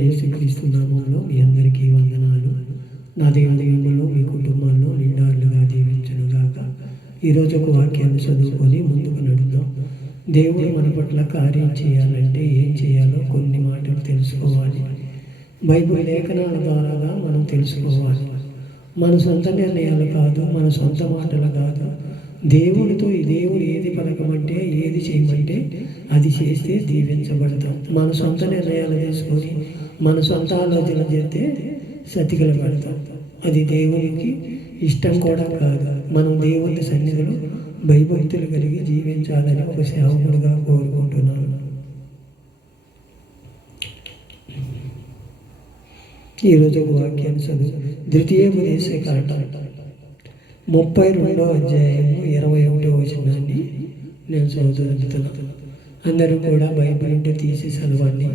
యేసుక్రీస్తు నామములో మీ అందరికీ వందనాలు. నా దేవుని మిమ్మల్ని మీ కుటుంబాల్లో నిండారులుగా దీవించునుగాక. ఈరోజు ఒక వాక్యాన్ని చదువుకొని ముందుకు నడుద్దాం. దేవుడు మన పట్ల కార్యం చేయాలంటే ఏం చేయాలో కొన్ని మాటలు తెలుసుకోవాలి. బైబిల్ లేఖనాల ద్వారాగా మనం తెలుసుకోవాలి. మన సొంత నిర్ణయాలు కాదు, మన సొంత మాటలు కాదు. దేవుడు ఏది పలకమంటే, ఏది చేయమంటే అది చేస్తే దీవించబడతాం. మన సొంత నిర్ణయాలు తీసుకొని మన సొంత ఆలోచన చేస్తే సతికిల పడతాం. అది దేవునికి ఇష్టం కూడా కాదు. మనం దేవుని సన్నిధిలో భయభక్తులు కలిగి జీవించాలని ఒక సేవకుడిగా కోరుకుంటున్నాను. ఈరోజు ఒక వాక్యాన్ని చదువు. ద్వితీయోపదేశకాండ 32వ అధ్యాయము 21వ వచనాన్ని నేను చదువుతున్నాను. అందరూ కూడా బైబిల్ ఉంటే తీసి చదవండి.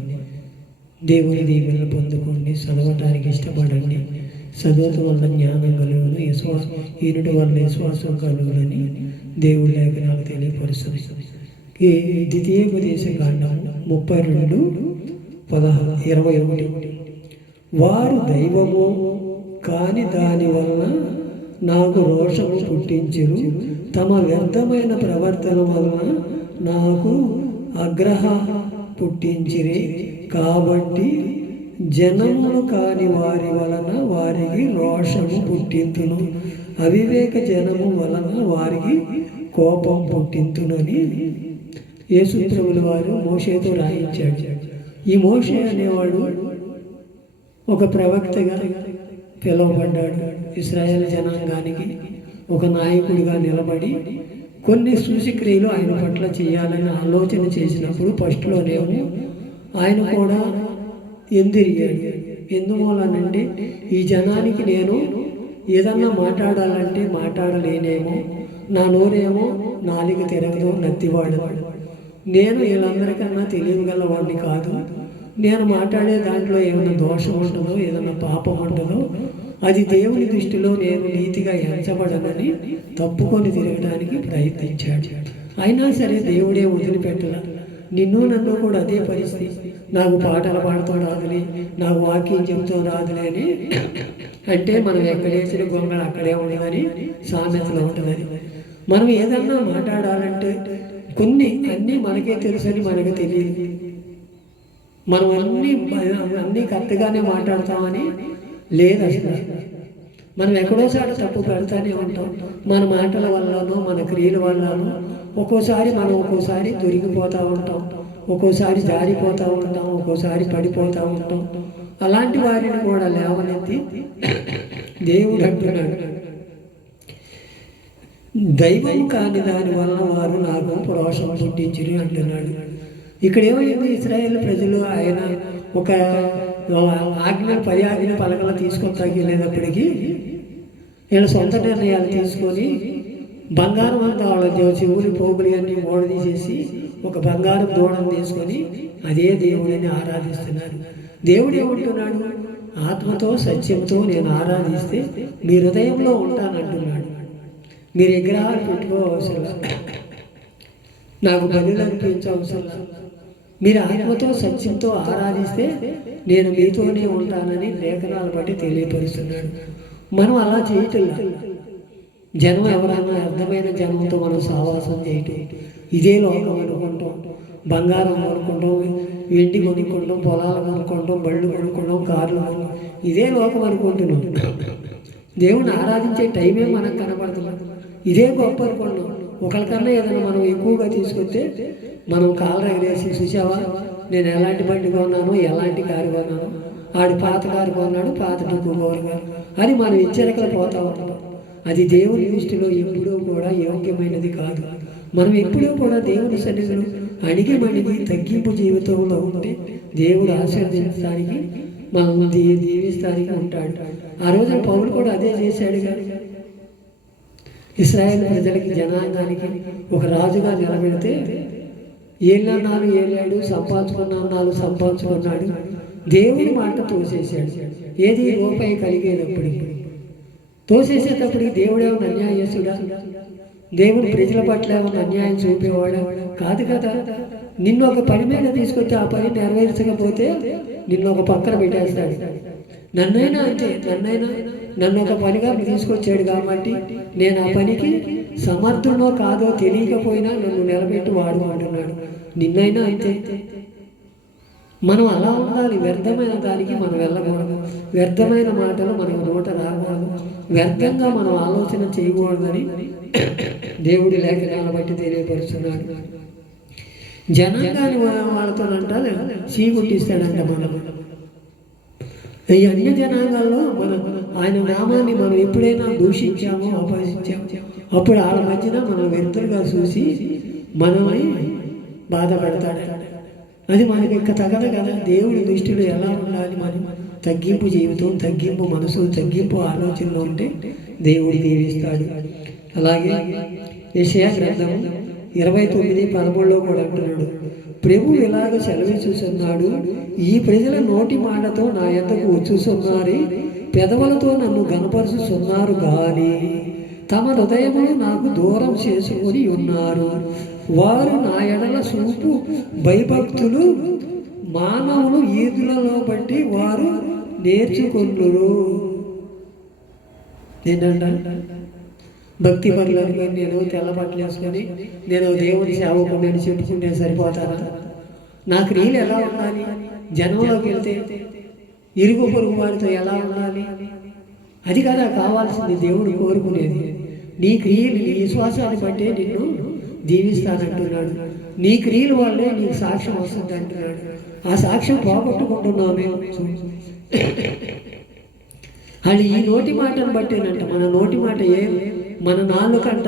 దేవుని దీవెనలు పొందుకోండి. చదవటానికి ఇష్టపడండి. చదవటం వల్ల జ్ఞానం కలుగును, ఈనుటి వల్ల విశ్వాసం కలుగునని దేవుడి లేఖనాలు తెలియపరుస్తుంది. ఈ ద్వితీయోపదేశకాండం 32:21. వారు దైవము కాని దాని వలన నాకు రోషము పుట్టించురు, తమ వ్యర్థమైన ప్రవర్తన వలన నాకు ఆగ్రహ పుట్టించిరి. కాబట్టి జనములు కాని వారి వలన వారికి రోషము పుట్టింతును, అవివేక జనము వలన వారికి కోపం పుట్టింతునని యేసు ప్రభుల వారు మోషేతో రాయించాడు. ఈ మోషే అనేవాడు ఒక ప్రవక్తగా పిలువబడ్డాడు. ఇశ్రాయేల్ జనాంగానికి ఒక నాయకుడిగా నిలబడి కొన్ని సూచక్రియలు ఆయన పట్ల చేయాలని ఆలోచన చేసినప్పుడు ఫస్ట్లోనేమో ఆయన కూడా ఎందిరిగాడు. ఎందువలనంటే ఈ జనానికి నేను ఏదన్నా మాట్లాడాలంటే మాట్లాడలేనేమో, నా నోరేమో నాలుక తిరగదు, నత్తివాడవాడు. నేను వీళ్ళందరికన్నా తెలియగలవాడిని కాదు. నేను మాట్లాడే దాంట్లో ఏమైనా దోషం ఉంటుందో, ఏదైనా పాపం ఉంటుందో అది దేవుని దృష్టిలో నేను నీతిగా ఎంచబడనని తప్పుకొని తిరగడానికి ప్రయత్నించాడు. అయినా సరే దేవుడే వదిలిపెట్టల. నిన్ను నన్ను కూడా అదే పరిస్థితి. నాకు పాటలు పాడుతూ రాదులే, నాకు వాక్యం చెబుతూ రాదులే అని అంటే మనం ఎక్కడేసిన గొంగళ అక్కడే ఉండదని సామెతలో ఉంటుందని. మనం ఏదన్నా మాట్లాడాలంటే అన్నీ మనకే తెలుసని మనకు తెలియదు. మనం అన్నీ కరెక్ట్గానే మాట్లాడతామని లేదు. అసలు మనం ఎక్కడోసారి తప్పు పెడతానే ఉంటాం. మన మాటల వల్లనో మన క్రియల వల్లనో ఒక్కోసారి దొరికిపోతూ ఉంటాం, ఒక్కోసారి జారిపోతూ ఉంటాం, ఒక్కోసారి పడిపోతూ ఉంటాం. అలాంటి వారిని కూడా లేవనెత్తి దేవుడు అంటున్నాడు, దైవం కాని దాని వలన వారు నాకు రోషం పుట్టించిరి అంటున్నాడు. ఇక్కడ ఏమైంది? ఇశ్రాయేల్ ప్రజలు ఆయన ఒక పర్యాజ్ఞ పలకలు తీసుకొని తగిలేటప్పటికీ వీళ్ళ సొంత నిర్ణయాలు తీసుకొని బంగారం అంతా వాళ్ళ చెవులు పోగులు అన్నీ ఓడదీసేసి ఒక బంగారం దూడను తీసుకొని అదే దేవుడిని ఆరాధిస్తున్నారు. దేవుడు ఏమంటున్నాడు? ఆత్మతో సత్యంతో నేను ఆరాధిస్తే మీ హృదయంలో ఉంటానంటున్నాడు. మీరు విగ్రహాలు పెట్టుకోవసరం, నాకు బలులు అనిపించవసరం. మీరు ఆత్మతో సత్యంతో ఆరాధిస్తే నేను మీతోనే ఉంటానని లేఖనాలు బట్టి తెలియపరుస్తున్నాడు. మనం అలా చేయటం. జనం ఎవరైనా అర్థమైన జనంతో మనం సావాసం చేయటం, ఇదే లోకం అనుకుంటాం. బంగారం కొనుక్కుంటాం, వెండి కొనుక్కుంటాం, పొలాలు కొనుక్కుంటాం, బళ్ళు కొనుక్కుంటాం, కార్లు కొనుక్కుంటాం, ఇదే లోకం అనుకుంటున్నాం. దేవుని ఆరాధించే టైమే మనకు కనబడుతున్నాం. ఇదే గొప్ప అనుకుంటున్నాం. ఒకరికన్నా ఏదైనా మనం ఎక్కువగా తీసుకొస్తే మనం కాలు ఎగరేసి, చూసావా నేను ఎలాంటి బండి కొన్నాను, ఎలాంటి కారు కొన్నాను, ఆడి పాత కారు కొన్నాడు, పాత డబ్బు కోరుగా అని మనం హెచ్చరికలు పోతా ఉంటాం. అది దేవుని దృష్టిలో ఎప్పుడూ కూడా యోగ్యమైనది కాదు. మనం ఎప్పుడూ కూడా దేవుని సన్నిధిలో అణిగి తగ్గింపు జీవితంలో ఉంటే దేవుడు ఆశీర్వదించడానికి మనం దీవిస్తానికి ఉంటాడు. ఆ రోజున పౌలు కూడా అదే చేశాడుగా. ఇశ్రాయేల్ ప్రజలకి జనాంగానికి ఒక రాజుగా నిలబెడితే ఏళ్ళన్నాళ్ళు ఏలాడు, సంపాదించుకున్నాడు. దేవుని మాట తోసేసాడు. ఏది రూపాయి కలిగేటప్పటికి తోసేసేటప్పటికి దేవుడు ఏమన్నా అన్యాయస్తుడా? దేవుని ప్రజల పట్ల ఏమన్నా అన్యాయం చూపేవాడా? కాదు కదా. నిన్ను ఒక పని మీద తీసుకొచ్చి ఆ పని నెరవేర్చకపోతే నిన్ను ఒక పక్కన పెట్టేస్తాడు. నన్నైనా అంతే, నన్ను ఒక పనిగా తీసుకొచ్చాడు కాబట్టి నేను ఆ పనికి సమర్థునో కాదో తెలియకపోయినా నన్ను నిలబెట్టి వాడుకుంటున్నాడు. నిన్నైనా అంతే. మనం అలా ఉండాలి. వ్యర్థమైన దానికి మనం వెళ్ళకూడదు, వ్యర్థమైన మాటలు మనకు నోట రాకూడదు, వ్యర్థంగా మనం ఆలోచన చేయకూడదని దేవుడి లేఖనాల బట్టి తెలియపరుస్తున్నాడు. జనాంగాన్ని వాళ్ళతో అంటారు చీకొట్టిస్తాడంట. మనం ఈ అన్య జనాంగాల్లో ఆయన నామాన్ని మనం ఎప్పుడైనా దూషించామో అపహసించామో అప్పుడు వాళ్ళ మధ్యన మనం వ్యర్థులుగా చూసి మనమై బాధపడతాడు. అది మనకి ఇంకా తగదు కదా. దేవుడి దృష్టిలో ఎలా ఉండాలి? మనం తగ్గింపు జీవితం, తగ్గింపు మనసు, తగ్గింపు ఆలోచనలో ఉంటే దేవుడు దీవిస్తాడు. అలాగే యెషయా గ్రంథం 29:13 కూడా అంటున్నాడు, ప్రభు ఇలాగ సెలవిస్తున్నాడు, ఈ ప్రజల నోటి మాటతో నా యొద్దకు వచ్చుచున్నారు, పెదవులతో నన్ను గనపరుచుచున్నారు గాని తమ హృదయమును నాకు దూరం చేసుకొని ఉన్నారు. వారు నా ఎడల చూపు భయభక్తులు మానవులు ఈదులలో బట్టి వారు నేర్చుకొందురు. ఏంటంట? భక్తి పనులని నేను తెల్ల బట్టలు వేసుకొని నేను దేవుని సేవకుడిని చెప్పుకుంటే సరిపోతానా? నా క్రియలు ఎలా ఉండాలి? జనంలోకి వెళ్తే ఇరుగు పొరుగు వారితో ఎలా ఉండాలి? అది కదా కావాల్సింది దేవుడు కోరుకునేది. నీ క్రియలు, నీ విశ్వాసాన్ని బట్టే నిన్ను దీవిస్తానంటున్నాడు. నీ క్రియల వల్లే నీకు సాక్ష్యం వస్తుంది అంటున్నాడు. ఆ సాక్ష్యం పోగొట్టుకుంటున్నామేమో. అది ఈ నోటి మాటను బట్టేనంట. మన నోటి మాట మన నాలుకంట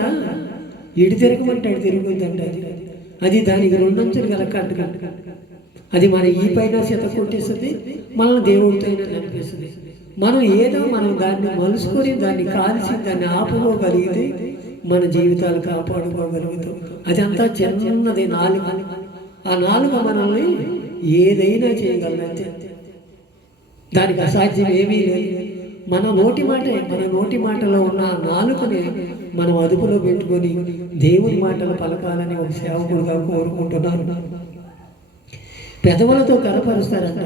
ఎడి తిరగమంటే అడి తిరుగుతుందంట. అది దానికి రెండంచులు గల కంట. అది మన ఈ పైన చేత కొట్టేస్తుంది, మనల్ని దేవుడితో అయినా అనిపిస్తుంది. మనం ఏదో మనం దాన్ని మలుసుకొని దాన్ని కాల్చి దాన్ని ఆపుకోగలిగితే మన జీవితాలు కాపాడుకోగలుగుతాం. అదంతా చిన్నది నాలుక. ఆ నాలుక మనల్ని ఏదైనా చేయగలదంతే. దానికి అసాధ్యం ఏమీ లేదు. మన నోటి మాటలో ఉన్న నాలుకని మనం అదుపులో పెట్టుకొని దేవుని మాటలు పలకాలని ఒక సేవకుడుగా కోరుకుంటున్నాను. పెదవులతో కనపరుస్తారంట.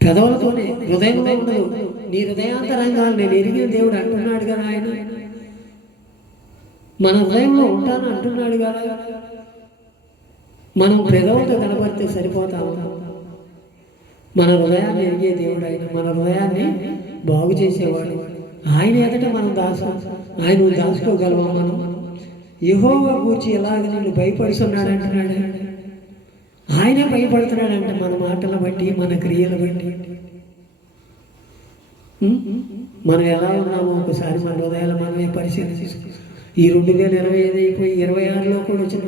పెదవులతోనే, హృదయంలో ఉండదు. నీ హృదయాంతరంగాలు నేను ఎరిగిన దేవుడు అంటున్నాడు కదా. ఆయన మన హృదయంలో ఉంటాను అంటున్నాడు కదా. మనం పెదవులతో కనపడితే సరిపోతాము. మన హృదయాన్ని ఎరిగే దేవుడు ఆయన. మన హృదయాన్ని బాగు చేసేవాడు ఆయన. ఎదుట మనం ఆయన దాచుకోగలమా? మనం యెహోవా గూర్చి ఎలాగ నిన్ను భయపడుతున్నాడు అంటున్నాడు. ఆయనే భయపడుతున్నాడంట మన మాటల బట్టి, మన క్రియల బట్టి. మనం ఎలా ఉన్నామో ఒకసారి మన హృదయాలు మనమే పరిశీలించుకో. ఈ 2025 అయిపోయి 26లో కూడా వచ్చిన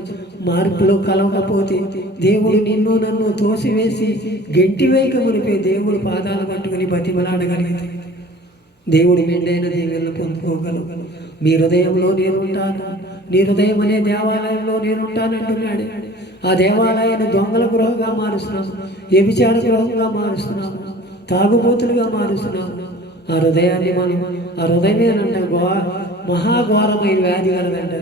మార్పులో కలవకపోతే దేవుడు నిన్ను నన్ను తోసివేసి గెంటివేయక మునిపే దేవుడు పాదాలు పట్టుకుని బతిమలాడగలిగితే దేవుడు మెండైన దేవుళ్ళు పొందుకోగలవు. మీ హృదయంలో నేనుంటాను, నీ హృదయం అనే దేవాలయంలో నేనుంటాను అంటున్నాడు. ఆ దేవాలయాన్ని దొంగల గృహంగా మారుస్తున్నాము, వ్యభిచార గృహంగా మారుస్తున్నాము, తాగుబోతులుగా మారుస్తున్నాము. ఆ హృదయాన్ని ఆ హృదయమేనంట మహాఘోరమైన వ్యాధి కలదంట.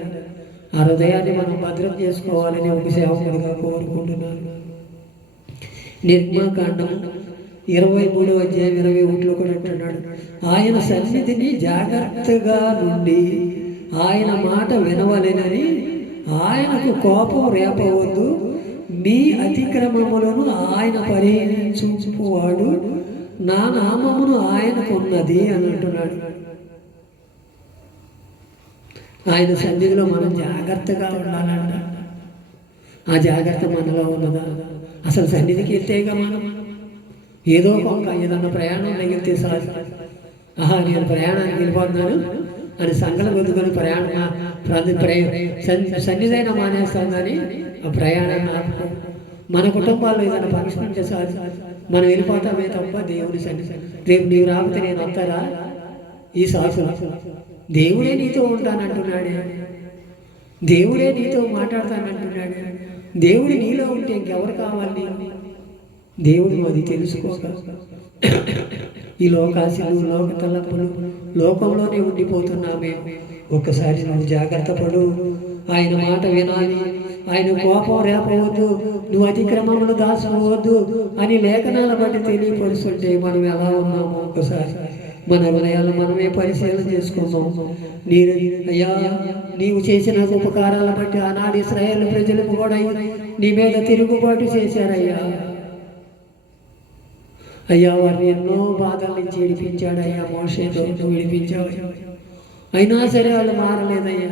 ఆ హృదయాన్ని మనం భద్రం చేసుకోవాలని ఒక సేవకుడిగా కోరుకుంటున్నాను. నిర్గమకాండం 23:21 కూడా అంటున్నాడు, ఆయన సన్నిధిని జాగ్రత్తగా నుండి ఆయన మాట వినవలెనని ఆయనకు కోపం రేపవద్దు. నీ అతిక్రమములను ఆయన పరిహరించువాడు, నా నామమును ఆయనకున్నది అని అంటున్నాడు. ఆయన సన్నిధిలో మనం జాగ్రత్తగా ఉండాలంట. ఆ జాగ్రత్త మనలో ఉన్నదా? అసలు సన్నిధికి వెళ్తేగా మనం ఏదో ఏదన్నా ప్రయాణం తగిలితే సార్ నేను ప్రయాణానికి వెళ్ళిపోతున్నాను అని సంగల గొంతుకొని సన్నిధైన మానేస్తాం కానీ ఆ ప్రయాణాన్ని ఆపుకో. మన కుటుంబాల్లో ఏదైనా ఫంక్షన్ ఉంటే సార్ మనం వెళ్ళిపోతామే తప్ప దేవుని సన్నిధి రేపు నీవు రాకపోతే నేను వస్తారా? ఈ సాసు దేవుడే నీతో ఉంటానంటున్నాడే, దేవుడే నీతో మాట్లాడతానంటున్నాడు. దేవుడు నీలో ఉంటే ఇంకెవరు కావాలి? దేవుడు అది తెలుసుకోక ఈ లోకాశలు, లోక తలంపులు, లోకంలోనే ఉండిపోతున్నామే. ఒక్కసారి నువ్వు జాగ్రత్త పడు. ఆయన మాట వినాలి, ఆయన కోపం రేపవద్దు, నువ్వు అతిక్రమములు దాచుకోవద్దు అని లేఖనాల బట్టి తెలియపరుస్తుంటే మనం ఎలా ఉన్నామో ఒకసారి మన హృదయాలు మనమే పరిశీలన చేసుకుందాం. నేను అయ్యా నీవు చేసిన ఉపకారాల బట్టి ఆనాడు ఇశ్రాయేలు ప్రజలకు కూడా నీ మీద తిరుగుబాటు చేశారయ్యా. అయ్యా వారిని ఎన్నో బాధల నుంచి విడిపించాడయ్యా. మోషేతో నువ్వు విడిపించావు, అయినా సరే వాళ్ళు మారలేదయ్యా.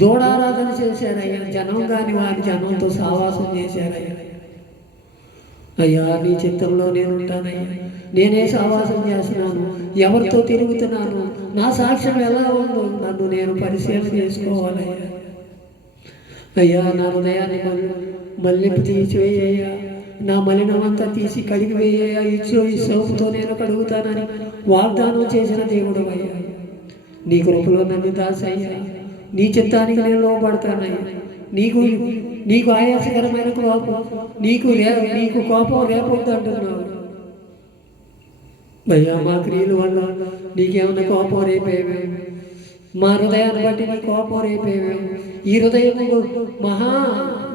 దూడారాధన చేశారయ్యా. జనం కాని వారి జనంతో సావాసం చేశారయ్యా. అయ్యా నీ చిత్తంలో నేను ఉంటానయ్యా. నేనే సావాసం చేస్తున్నాను, ఎవరితో తిరుగుతున్నాను, నా సాక్ష్యం ఎలా ఉందో నన్ను నేను పరిశీలన చేసుకోవాలయ్యా. అయ్యా నా హృదయాన్ని మళ్ళింపు తీసివేయ్యా, నా మలినమంతా తీసి కడిగి వేయ్యా. ఈ సోపుతో నేను కడుగుతానని వాగ్దానం చేసిన దేవుడు అయ్యా. నీ కృపలో నన్ను దాసయ్యా. నీ చిత్తానికి నేను లోపడతానయ్యా. నీకు ఆయాసకరమైన కోపం, నీకు కోపం రేపొద్దు అంటున్నావు అయ్యా. మా క్రియల వల్ల నీకేమన్నా కోపం రేపేవే, మా హృదయాన్ని బట్టి నీ కోపం రేపేవే. ఈ హృదయం మహా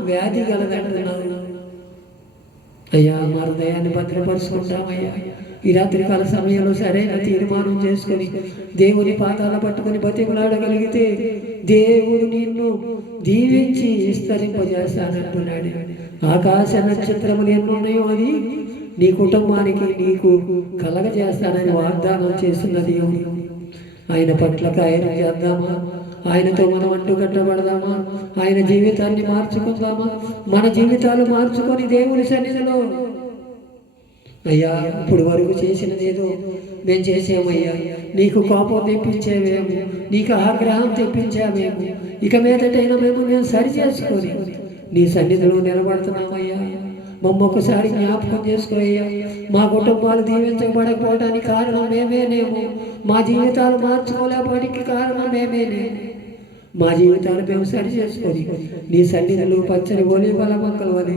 వ్యాధి కలదంటున్నావు అయ్యా. మా హృదయాన్ని భద్రపరుచుకుంటామయ్యా. ఈ రాత్రికాల సమయంలో సరైన తీర్మానం చేసుకొని దేవుని పాదాల పట్టుకుని బతిమలాడగలిగితే దేవుడు నిన్ను దీవించి విస్తరింపజేస్తానంటున్నాడు. ఆకాశ నక్షత్రములు ఎన్నున్నాయో అది నీ కుటుంబానికి నీకు కలగజేస్తానని వాగ్దానం చేస్తున్న దేవుడు. ఆయన పట్ల కార్యం చేద్దామా? ఆయనతో మనం అంటుకట్టబడదామా? ఆయన జీవితాన్ని మార్చుకుందామా? మన జీవితాలు మార్చుకొని దేవుని సన్నిధిలో అయ్యా ఇప్పుడు వరకు చేసినదేదో మేము చేసామయ్యా. నీకు కోపం తెప్పించేవేమో, నీకు ఆగ్రహం తెప్పించామేమో, ఇక మీదటైనా మేము సరి చేసుకొని నీ సన్నిధిలో నిలబడుతున్నామయ్యా. మమ్మొకసారి జ్ఞాపకం చేసుకోయ్యా. మా కుటుంబాలు దీవించబడకపోవడానికి కారణం మేమేనేమో, మా జీవితాలు మార్చుకోలేకపోవడానికి కారణం మేమేనేమో. మా జీవితాలు మేము సరి చేసుకొని నీ సన్నిధిలో పచ్చని ఒలి బల మొక్కలు అని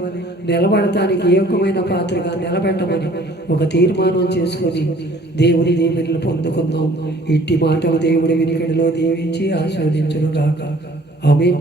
నిలబడటానికి ఏకమైన పాత్రగా నిలబెట్టమని ఒక తీర్మానం చేసుకొని దేవుని దీవెనలు పొందుకుందాం. ఇట్టి మాటలు దేవుడి వినికిడిలో దీవించి ఆశీర్వదించును గాక. ఆమేన్.